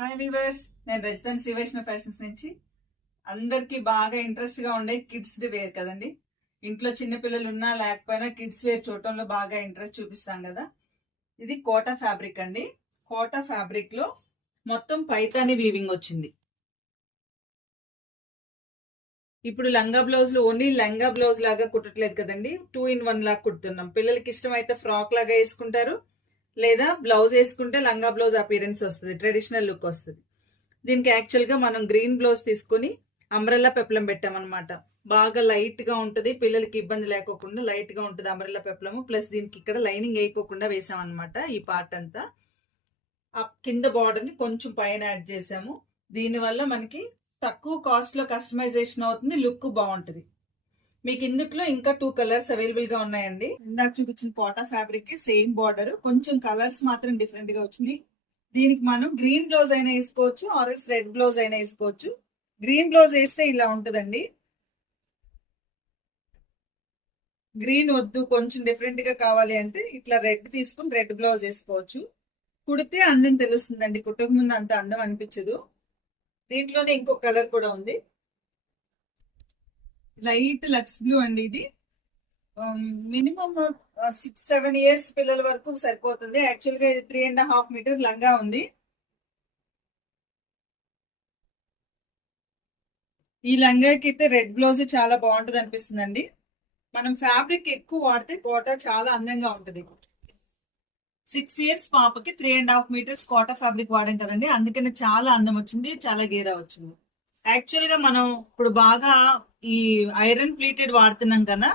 Hi weavers, నేను రజితాన్ Shri Vaishnav fashions నుంచి. అందరికి బాగా ఇంట్రెస్ట్ గా ఉండే కిడ్స్ వేర్ కదండి. ఇంట్లో చిన్న పిల్లలు ఉన్నా లేకపోయినా కిడ్స్ వేర్ చూడటంలో బాగా ఇంట్రెస్ట్ చూపిస్తాం కదా. ఇది కోటా ఫ్యాబ్రిక్ అండి. కోటా ఫ్యాబ్రిక్ లో మొత్తం పైతాని వీవింగ్ వచ్చింది. ఇప్పుడు లంగా బ్లౌజ్ ఓన్లీ లంగా బ్లౌజ్ లాగా కుట్టట్లేదు కదండి, 2 in 1 లాగా కుడుతున్నాం. పిల్లలకి ఇష్టం అయితే ఫ్రాక్ లాగా వేసుకుంటారు, లేదా బ్లౌజ్ వేసుకుంటే లంగా బ్లౌజ్ అపీరెన్స్ వస్తుంది, ట్రెడిషనల్ లుక్ వస్తుంది. దీనికి యాక్చువల్ గా మనం గ్రీన్ బ్లౌజ్ తీసుకుని అంబ్రెల్లా పెప్లం పెట్టామన్నమాట. బాగా లైట్ గా ఉంటది, పిల్లలకి ఇబ్బంది లేకోకుండా లైట్ గా ఉంటది అంబ్రెల్లా పెప్లము. ప్లస్ దీనికి ఇక్కడ లైనింగ్ వేయకోకుండా వేసామన్నమాట. ఈ పార్ట్ అంతా ఆ కింద బార్డర్ ని కొంచెం పైన యాడ్ చేసాము. దీని వల్ల మనకి తక్కువ కాస్ట్ లో కస్టమైజేషన్ అవుతుంది, లుక్ బాగుంటది. మీకు ఇందులో ఇంకా 2 కలర్స్ అవైలబుల్ గా ఉన్నాయండి. ఇందాక చూపించిన కోటా ఫ్యాబ్రిక్ కి సేమ్ బార్డర్, కొంచెం కలర్స్ మాత్రం డిఫరెంట్ గా వచ్చింది. దీనికి మనం గ్రీన్ బ్లౌజ్ అయినా వేసుకోవచ్చు, ఆరెంజ్ రెడ్ బ్లౌజ్ అయినా వేసుకోవచ్చు. గ్రీన్ బ్లౌజ్ వేస్తే ఇలా ఉంటుందండి. గ్రీన్ వద్దు, కొంచెం డిఫరెంట్ గా కావాలి అంటే ఇట్లా రెడ్ తీసుకుని రెడ్ బ్లౌజ్ వేసుకోవచ్చు. కుడితే అందం తెలుస్తుందండి, కుట్టక ముందు అంత అందం అనిపించదు. దీంట్లోనే ఇంకో కలర్ కూడా ఉంది, లైట్ లక్స్ బ్లూ అండి. ఇది మినిమం 6-7 ఇయర్స్ పిల్లల వరకు సరిపోతుంది. యాక్చువల్ గా ఇది 3.5 మీటర్ లంగా ఉంది. ఈ లంగాకి అయితే రెడ్ బ్లౌజ్ చాలా బాగుంటుంది అనిపిస్తుంది అండి. మనం ఫ్యాబ్రిక్ ఎక్కువ వాడితే కోటా చాలా అందంగా ఉంటుంది. 6 ఇయర్స్ పాపకి 3.5 మీటర్స్ కోటా ఫ్యాబ్రిక్ వాడాం కదండి, అందుకని చాలా అందం వచ్చింది, చాలా గేరా వచ్చింది. యాక్చువల్ గా మనం ఇప్పుడు బాగా ఈ ఐరన్ ప్లీటెడ్ వాడుతున్నాం కదా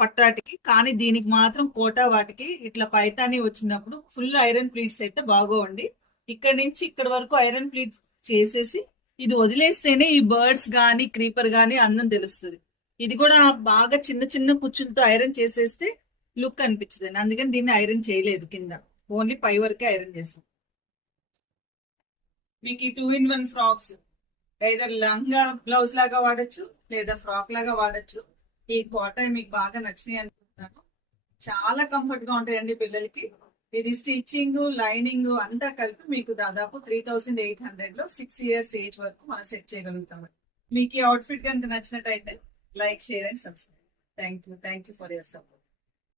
పట్టాటికి, కానీ దీనికి మాత్రం కోటా వాటికి ఇట్లా పైతాని వచ్చినప్పుడు ఫుల్ ఐరన్ ప్లీట్స్ అయితే బాగోండి. ఇక్కడ నుంచి ఇక్కడ వరకు ఐరన్ ప్లీట్ చేసేసి ఇది వదిలేస్తేనే ఈ బర్డ్స్ గానీ క్రీపర్ గానీ అందం తెలుస్తుంది. ఇది కూడా బాగా చిన్న చిన్న కుచ్చులతో ఐరన్ చేసేస్తే లుక్ అనిపించదు, అందుకని దీన్ని ఐరన్ చేయలేదు, కింద ఓన్లీ పై వరకే ఐరన్ చేసాం. మీకు ఈ 2 in 1 ఫ్రాక్స్ ఏదర్ లంగా బ్లౌజ్ లాగా వాడచ్చు, లేదా ఫ్రాక్ లాగా వాడచ్చు. ఈ కోటా మీకు బాగా నచ్చినాయి అనుకుంటున్నాను. చాలా కంఫర్ట్ గా ఉంటాయండి పిల్లలకి. ఇది స్టిచ్చింగ్ లైనింగ్ అంతా కలిపి మీకు దాదాపు 3800 లో 6 ఇయర్స్ ఏజ్ వరకు మనం సెట్ చేయగలుగుతాం. మీకు ఈ అవుట్ఫిట్ కనుక నచ్చినట్టయితే like, share and subscribe. Thank you for your support.